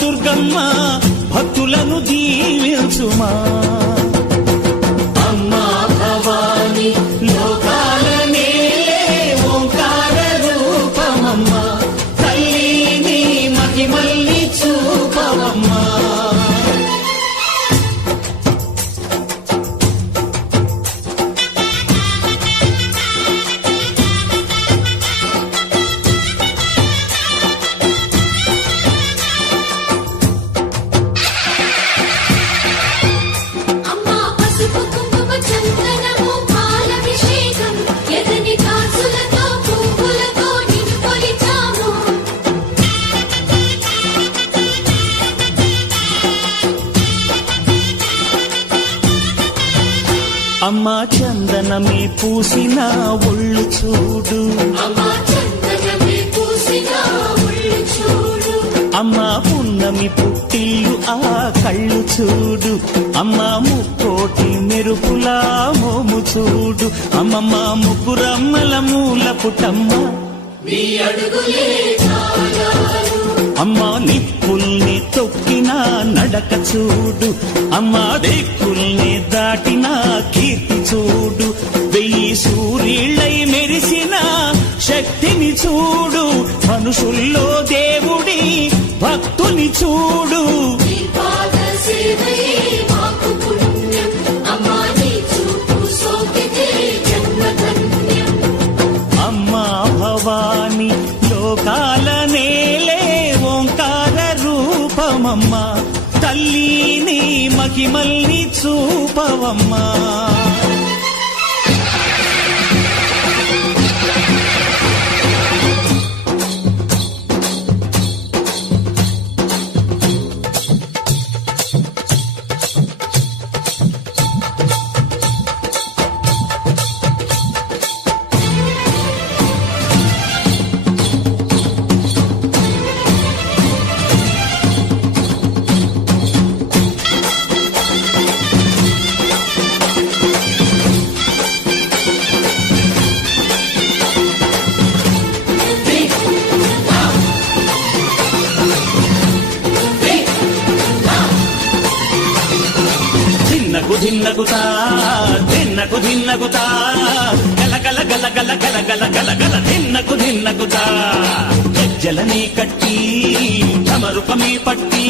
దుర్గమ్మ భక్తులను దీవించుమా. అమ్మా భవాని లోకాల నేలే ఓంకార రూపమమ్మ, తల్లిని మహిమల్ని చూపవమ్మా. అమ్మా చందనమే పూసిన ఒళ్ళు చూడు, అమ్మా పున్నమి పుట్టిల్లు ఆ కళ్ళు చూడు, అమ్మా ముక్కోటి మెరుపులా మోము చూడు, అమ్మమ్మ ముగ్గురమ్మల మూల పుటమ్మ అమ్మా నిప్పుల్ని తొక్కిన నడక చూడు, అమ్మా దిక్కుల్ని దాటిన కీర్తి చూడు, 1000 సూర్యుళ్ళై మెరిసిన శక్తిని చూడు, మనుషుల్లో దేవుడి భక్తుని చూడు. అమ్మా భవాని లోకాల నేలే ఓంకార రూపమమ్మ, తల్లిని మహిమల్ని చూపవమ్మా. ధిన్నగుతా ధిన్నకు ధిన్నగుతా గల గల గల గల గల గల గల గల ధిన్నగుతా గజ్జలని కట్టి ధమరుకమే పట్టి